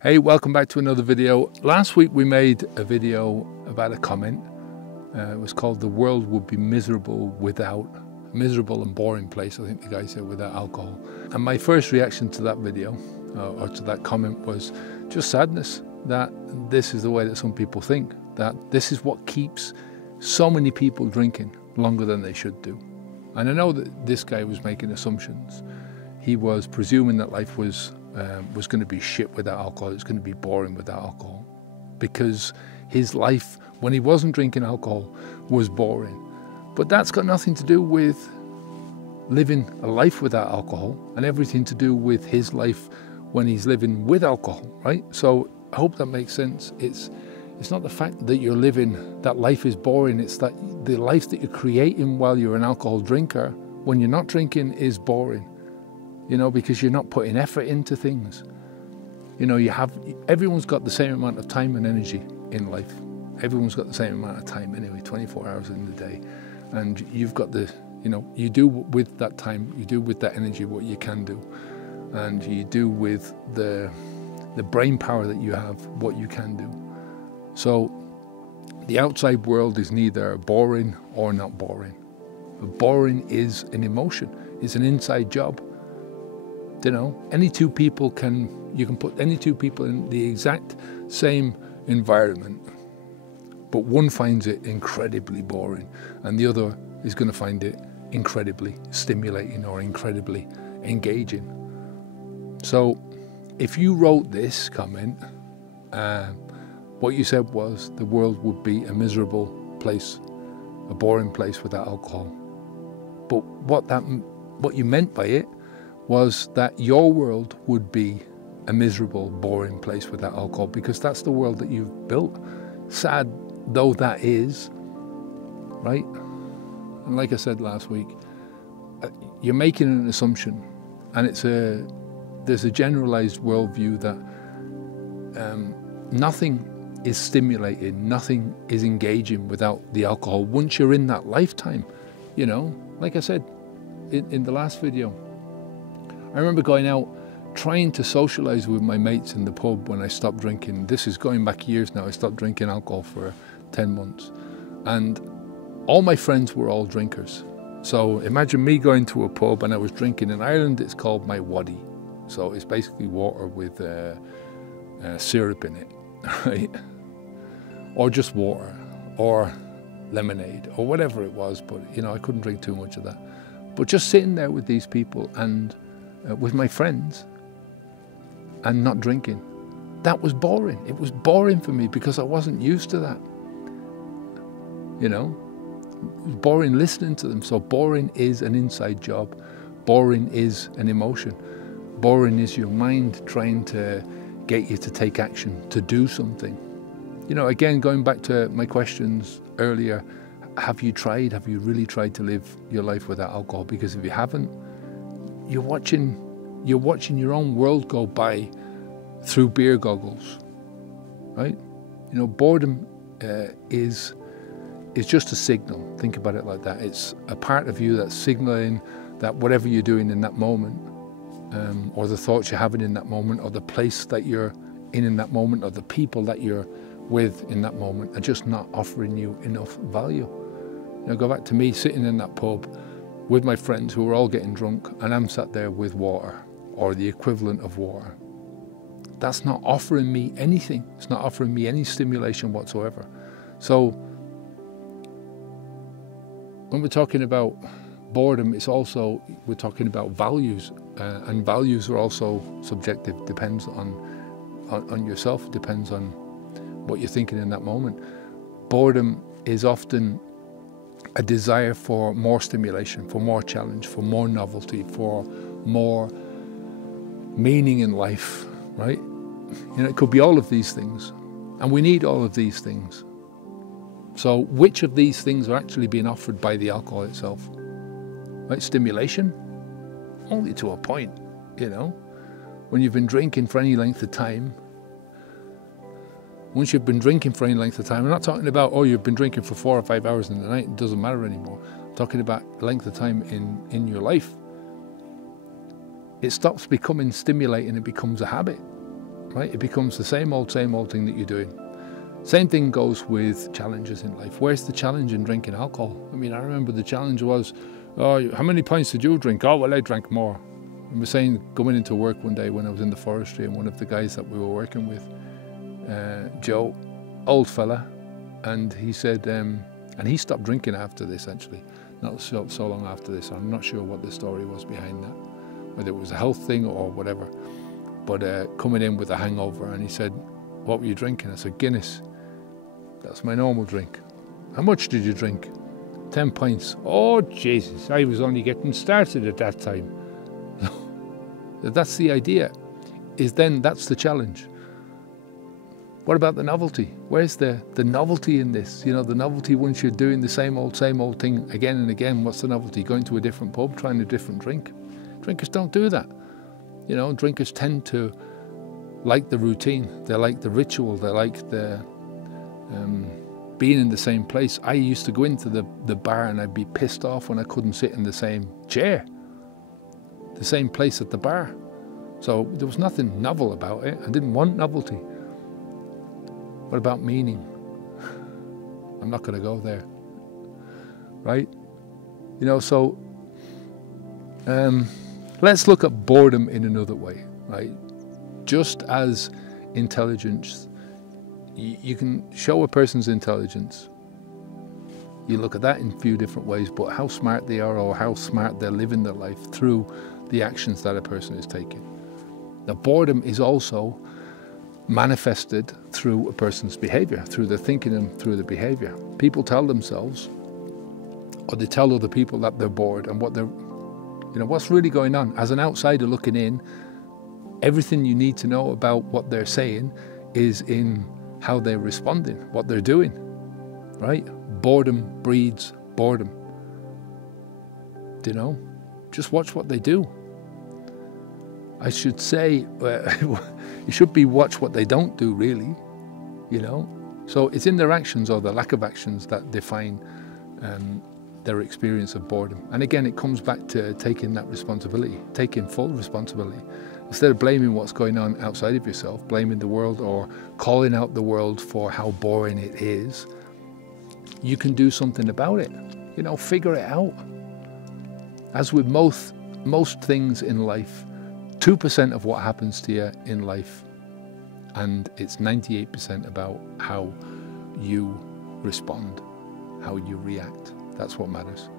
Hey, welcome back to another video. Last week we made a video about a comment. It was called "The World Would Be Miserable and Boring Place," I think the guy said, without alcohol. And my first reaction to that video, or to that comment, was just sadness that this is the way that some people think, that this is what keeps so many people drinking longer than they should do. And I know that this guy was making assumptions. He was presuming that life was going to be shit without alcohol. It's going to be boring without alcohol, because his life when he wasn't drinking alcohol was boring. But that's got nothing to do with living a life without alcohol, and everything to do with his life when he's living with alcohol, right? So I hope that makes sense. It's not the fact that you're living that life is boring. It's that the life that you're creating while you're an alcohol drinker, when you're not drinking, is boring. You know, because you're not putting effort into things. You know, everyone's got the same amount of time and energy in life. Everyone's got the same amount of time anyway, 24 hours in the day. And you've got you do with that time, you do with that energy what you can do. And you do with the brain power that you have what you can do. So the outside world is neither boring or not boring. Boring is an emotion, it's an inside job. You know, you can put any two people in the exact same environment, but one finds it incredibly boring and the other is going to find it incredibly stimulating or incredibly engaging. So if you wrote this comment, what you said was the world would be a miserable place, a boring place without alcohol. But what you meant by it was that your world would be a miserable, boring place without alcohol, because that's the world that you've built. Sad though that is, right? And like I said last week, you're making an assumption, and there's a generalized worldview that nothing is stimulating, nothing is engaging without the alcohol once you're in that lifetime. You know, like I said in the last video, I remember going out trying to socialize with my mates in the pub when I stopped drinking. This is going back years now. I stopped drinking alcohol for 10 months. And all my friends were all drinkers. So imagine me going to a pub and I was drinking. In Ireland, it's called my waddy. So it's basically water with syrup in it, right? Or just water, or lemonade, or whatever it was. But, you know, I couldn't drink too much of that. But just sitting there with these people and with my friends and not drinking, that was boring. It was boring for me because I wasn't used to that. You know, it was boring listening to them. So boring is an inside job. Boring is an emotion. Boring is your mind trying to get you to take action, to do something. You know, again, going back to my questions earlier, have you really tried to live your life without alcohol? Because if you haven't, you're watching your own world go by through beer goggles, right? You know, boredom is just a signal. Think about it like that. It's a part of you that's signaling that whatever you're doing in that moment, or the thoughts you're having in that moment, or the place that you're in that moment, or the people that you're with in that moment, are just not offering you enough value. You know, go back to me sitting in that pub with my friends who were all getting drunk, and I'm sat there with water, or the equivalent of water. That's not offering me anything. It's not offering me any stimulation whatsoever. So when we're talking about boredom, we're talking about values, and values are also subjective. Depends on yourself, depends on what you're thinking in that moment. Boredom is often a desire for more stimulation, for more challenge, for more novelty, for more meaning in life, right? You know, it could be all of these things, and we need all of these things. So which of these things are actually being offered by the alcohol itself? Right? Stimulation? Only to a point, you know. When you've been drinking for any length of time, once you've been drinking for any length of time, I'm not talking about, oh, you've been drinking for 4 or 5 hours in the night, it doesn't matter anymore. I'm talking about length of time in your life. It stops becoming stimulating, it becomes a habit. right? It becomes the same old thing that you're doing. Same thing goes with challenges in life. Where's the challenge in drinking alcohol? I mean, I remember the challenge was, oh, how many pints did you drink? Oh, well, I drank more. I was saying, going into work one day when I was in the forestry, and one of the guys that we were working with, Joe, old fella, and he said, and he stopped drinking after this, actually, not so long after this. I'm not sure what the story was behind that, whether it was a health thing or whatever, but coming in with a hangover, and he said, what were you drinking? I said, Guinness. That's my normal drink. How much did you drink? 10 pints. Oh, Jesus, I was only getting started at that time. That's the idea, is then that's the challenge. What about the novelty? Where's the novelty in this? You know, the novelty once you're doing the same old thing again and again. What's the novelty? Going to a different pub, trying a different drink. Drinkers don't do that. You know, drinkers tend to like the routine. They like the ritual. They like the being in the same place. I used to go into the bar and I'd be pissed off when I couldn't sit in the same chair, the same place at the bar. So there was nothing novel about it. I didn't want novelty. What about meaning? I'm not going to go there, right? You know, so let's look at boredom in another way, right? Just as intelligence, you can show a person's intelligence. You look at that in a few different ways, but how smart they are or how smart they're living their life through the actions that a person is taking. Now, boredom is also manifested through a person's behavior, through their thinking and through their behavior. People tell themselves, or they tell other people that they're bored, and what they're, you know, what's really going on. As an outsider looking in, everything you need to know about what they're saying is in how they're responding, what they're doing, right? Boredom breeds boredom. Do you know? Just watch what they do. I should say, you should be watch what they don't do, really, you know? So it's in their actions or the lack of actions that define their experience of boredom. And again, it comes back to taking that responsibility, taking full responsibility. Instead of blaming what's going on outside of yourself, blaming the world or calling out the world for how boring it is, you can do something about it. You know, figure it out. As with most things in life, 2% of what happens to you in life, and it's 98% about how you respond, how you react. That's what matters.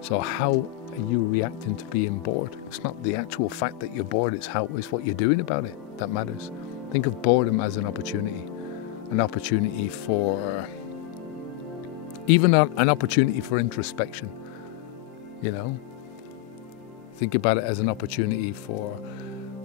So how are you reacting to being bored? It's not the actual fact that you're bored, it's what you're doing about it that matters. Think of boredom as an opportunity for, even an opportunity for introspection, you know? Think about it as an opportunity for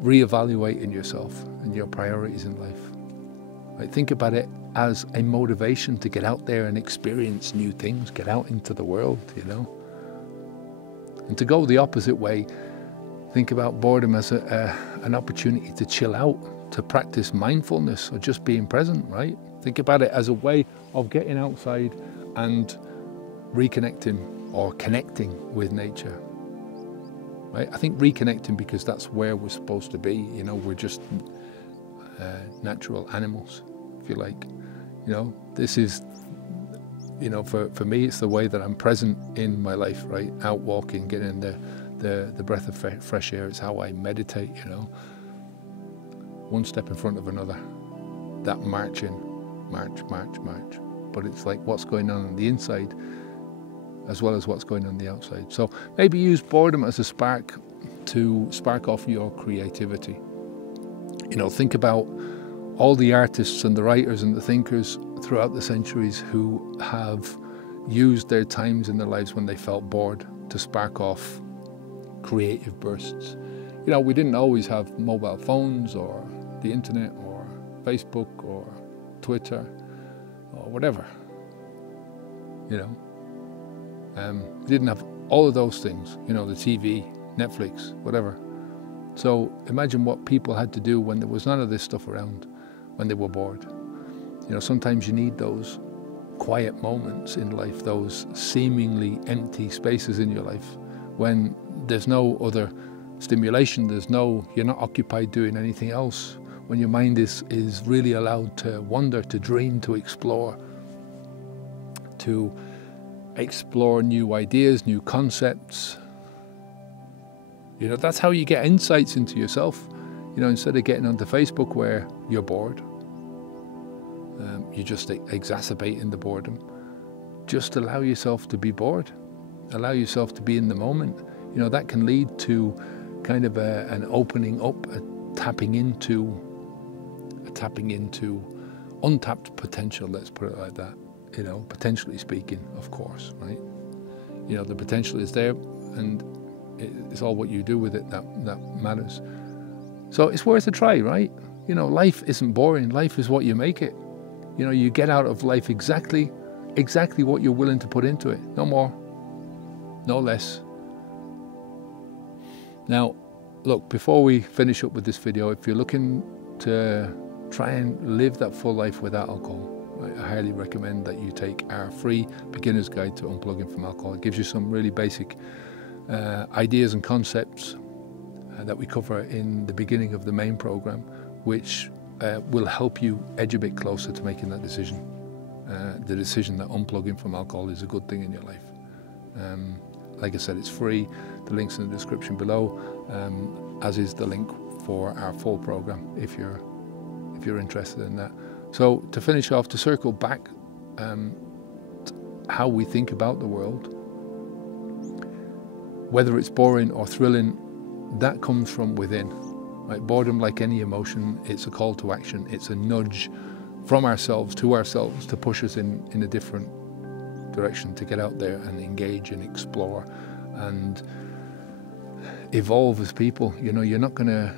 reevaluating yourself and your priorities in life. Right? Think about it as a motivation to get out there and experience new things, get out into the world, you know? And to go the opposite way, think about boredom as an opportunity to chill out, to practice mindfulness or just being present, right? Think about it as a way of getting outside and reconnecting or connecting with nature, right? I think reconnecting because that's where we're supposed to be. You know, we're just natural animals, if you like. You know, this is, you know, for me, it's the way that I'm present in my life, right? Out walking, getting the breath of fresh air. It's how I meditate, you know. One step in front of another. That march. But it's like what's going on the inside as well as what's going on the outside. So maybe use boredom as a spark to spark off your creativity. You know, think about all the artists and the writers and the thinkers throughout the centuries who have used their times in their lives when they felt bored to spark off creative bursts. You know, we didn't always have mobile phones or the internet or Facebook or Twitter or whatever, you know. We didn't have all of those things, you know, the TV, Netflix, whatever. So imagine what people had to do when there was none of this stuff around, when they were bored. You know, sometimes you need those quiet moments in life, those seemingly empty spaces in your life when there's no other stimulation, you're not occupied doing anything else, when your mind is really allowed to wander, to dream, to explore new ideas, new concepts. You know, that's how you get insights into yourself. You know, instead of getting onto Facebook where you're bored, you're just exacerbating the boredom. Just allow yourself to be bored. Allow yourself to be in the moment. You know, that can lead to kind of an opening up, a tapping into untapped potential, let's put it like that. You know, potentially speaking, of course, right? You know, the potential is there, and it's all what you do with it that matters. So it's worth a try, right? You know, life isn't boring. Life is what you make it. You know, you get out of life exactly what you're willing to put into it. No more, no less. Now, look, before we finish up with this video, if you're looking to try and live that full life without alcohol, I highly recommend that you take our free beginner's guide to unplugging from alcohol. It gives you some really basic ideas and concepts that we cover in the beginning of the main program, which will help you edge a bit closer to making that decision. The decision that unplugging from alcohol is a good thing in your life. Like I said, it's free. The link's in the description below, as is the link for our full program if you're interested in that. So to finish off, to circle back how we think about the world, whether it's boring or thrilling, that comes from within. Right? Boredom, like any emotion, it's a call to action. It's a nudge from ourselves to push us in a different direction, to get out there and engage and explore and evolve as people. You know, you're not gonna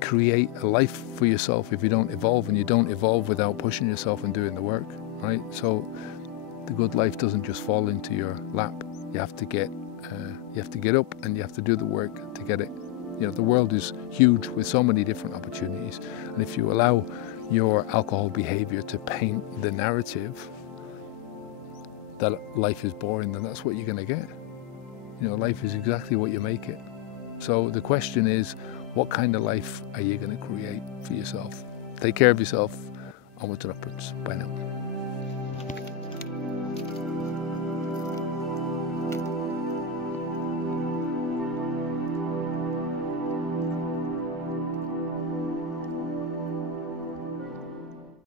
create a life for yourself if you don't evolve, and you don't evolve without pushing yourself and doing the work, right? So the good life doesn't just fall into your lap. You have to get up and you have to do the work to get it. You know, the world is huge with so many different opportunities, and if you allow your alcohol behavior to paint the narrative that life is boring, then that's what you're going to get. You know, life is exactly what you make it. So the question is, what kind of life are you going to create for yourself? Take care of yourself. Onwards and upwards. Bye now.